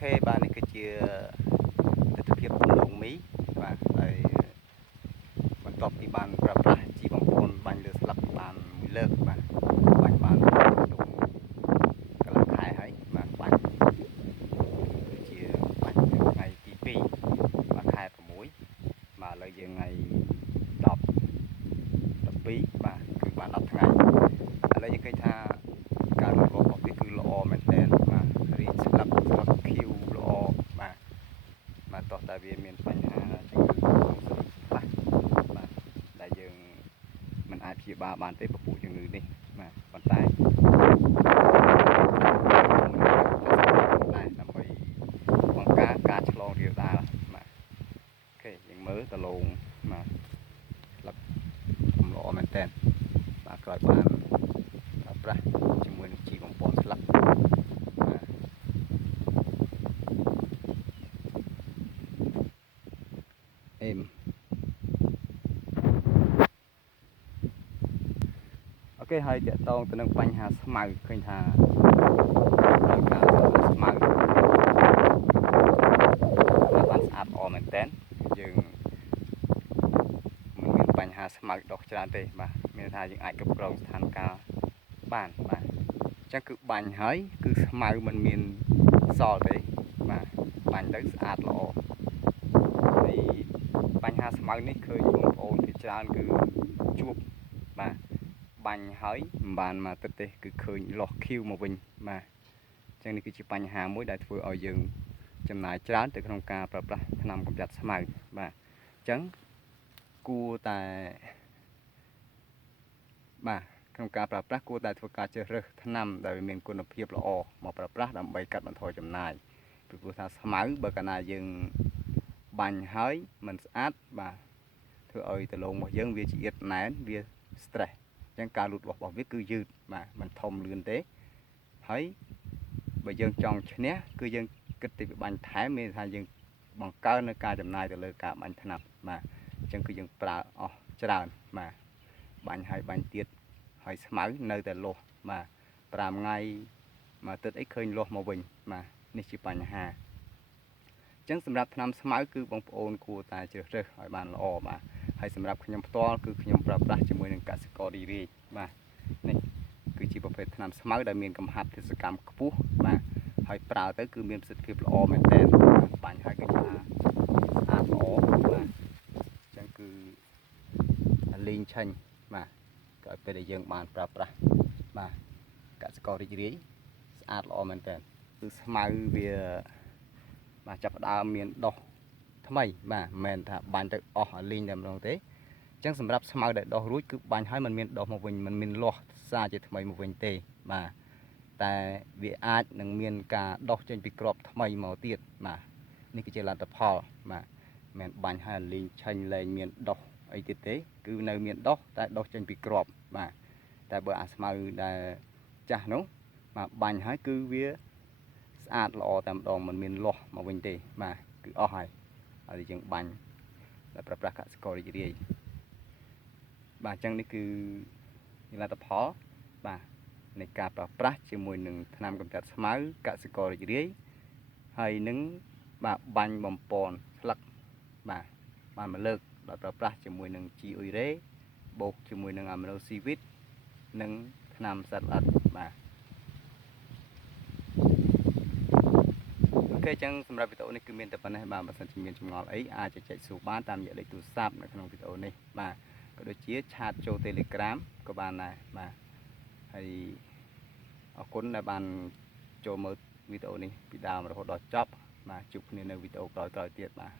khê ba này cái chia thực hiện cộng đồng Mỹ và tạiបន្ទាប់ពីបានប្រើប្រាស់ជីបំពុនបាញ់លើស្លឹកបានមួយលើកបាទបាញ់បានក្នុងកន្លះខែហើយបាទបាញ់គឺជាបាញ់ថ្ងៃទី2បាទខែ6បាទឥឡូវយើងថ្ងៃ10 12បាទគឺបាន10ថ្ងៃឥឡូវយើងឃើញថាការលូតលាស់របស់វាគឺល្អមែនទែនបាទរីកស្លឹកខៀវល្អបាទតោះតែវាមានបញ្ហាជំងឺខ្លះបាទដែលយើងមិនអាចព្យាបាលបានទេពពួកជំងឺនេះបាទប៉ុន្តែដើម្បីបង្ការការឆ្លងរាលដាលបាទអូខេយើងមើលតឡងបាទស្លឹកល្អមែនទែនបាទក្រោយបានប្រើប្រាស់ជាមួយនឹងជីបំពន់ស្លឹកអេមអូខេហើយតកតងទៅនឹងបញ្ហាស្មៅឃើញថាការស្មៅបានស្អាតល្អមែនទែនយើងមិនមានបញ្ហាស្មៅដុះច្រើនទេបាទមានថាយើងអាចគ្រប់គ្រងស្ថានភាពបានបាទអញ្ចឹងគឺបាញ់ហើយគឺស្មៅមិនមានសល់ទេបាទបាញ់ទៅស្អាតល្អហើយបញ្ហាស្មៅនេះឃើញបងប្អូនជាច្រើនគឺជួបបាទបាញ់ហើយមិនបានមកទឹកទេគឺឃើញលាស់ខៀវមកវិញបាទអញ្ចឹងនេះគឺជាបញ្ហាមួយដែលធ្វើឲ្យយើងចំណាយច្រើនទៅក្នុងការប្រើប្រាស់ថ្នាំកម្ចាត់ស្មៅបាទអញ្ចឹងគួរតែបាទក្នុងការប្រើប្រាស់គួរតែធ្វើការជ្រើសរើសថ្នាំដែលមានគុណភាពល្អមកប្រើប្រាស់ដើម្បីកាត់បន្ថយចំណាយពីព្រោះថាស្មៅបើកាលណាយើងបាញ់ហើយមិនស្អាតបាទធ្វើឲ្យដលងរបស់យើងវាជាអៀតណែនវា stress អញ្ចឹងការលូតលាស់របស់វាគឺយឺតបាទមិនធំលឿនទេហើយបើយើងចង់ឈ្នះគឺយើងគិតទៅវាបាញ់ថែមមានថាយើងបង្កើននៅការចំណាយទៅលើការបាញ់ថ្នាំបាទអញ្ចឹងគឺយើងប្រើអស់ច្រើនបាទបាញ់ហើយបាញ់ទៀតហើយស្មៅនៅតែលាស់បាទ5ថ្ងៃមួយអាទិត្យអីឃើញលាស់មកវិញបាទនេះជាបញ្ហាអញ្ចឹងសម្រាប់ថ្នាំស្មៅគឺបងប្អូនគួរតែជ្រើសរើសឲ្យបានល្អបាទហើយសម្រាប់ខ្ញុំផ្ទាល់គឺខ្ញុំប្រើប្រាស់ជាមួយនឹងកសិកររីរាយបាទនេះគឺជាប្រភេទថ្នាំស្មៅដែលមានកំហាប់ទេសកម្មខ្ពស់បាទហើយប្រើទៅគឺមានប្រសិទ្ធភាពល្អមែនទែនបាញ់ហើយគឺថាស្អាតល្អបាទអញ្ចឹងគឺលីងឆេញបាទក្រោយពេលដែលយើងបានប្រើប្រាស់បាទកសិកររីករាយស្អាតល្អមែនទែនគឺស្មៅវាបាទចាប់ផ្ដើមមានដុះថ្មីបាទមិនមែនថាបាញ់ទៅអស់ឲ្យលីងតែម្ដងទេអញ្ចឹងសម្រាប់ស្មៅដែលដុះរួចគឺបាញ់ហើយมันមានដុះមកវិញมันមានលាស់សារជាថ្មីមកវិញទេបាទតែវាអាចនឹងមានការដុះចេញពីក្របថ្មីមកទៀតបាទនេះគឺជាលទ្ធផលបាទមិនបាញ់ហើយលីងឆេញលែងមានដុះអីទៀតទេគឺនៅមានដុះតែដុះចេញពីក្របបាទតែបើអាស្មៅដែលចាស់នោះបាទបាញ់ហើយគឺវាស្អាតល្អតែម្ដងមិនមានលាស់មកវិញទេបាទគឺអស់ហើយហើយយើងបាញ់ដែលប្រើប្រាស់កសិកររីករាយបាទអញ្ចឹងនេះគឺលទ្ធផលបាទនៃការប្រើប្រាស់ជាមួយនឹងថ្នាំកម្ចាត់ស្មៅកសិកររីករាយហើយនឹងបាទបាញ់បំពន់ស្លឹកបាទបានមកលើកដោយប្រើប្រាស់ជាមួយនឹងជីអ៊ុយរ៉េបូកជាមួយនឹងអាមីណូស៊ីវីតនិងថ្នាំសត្វល្អិតបាទអូខេអញ្ចឹងសម្រាប់វីដេអូនេះគឺមានតែប៉ុណ្ណេះបាទបើសិនជាមានចម្ងល់អីអាចជជែកសួរបានតាមរយៈលេខទូរស័ព្ទនៅក្នុងវីដេអូនេះបាទក៏ដូចជាឆាតចូល Telegram ក៏បានដែរបាទហើយអរគុណដែលបានចូលមើលវីដេអូនេះពីដើមរហូតដល់ចប់បាទជួបគ្នានៅវីដេអូក្រោយៗទៀតបាទ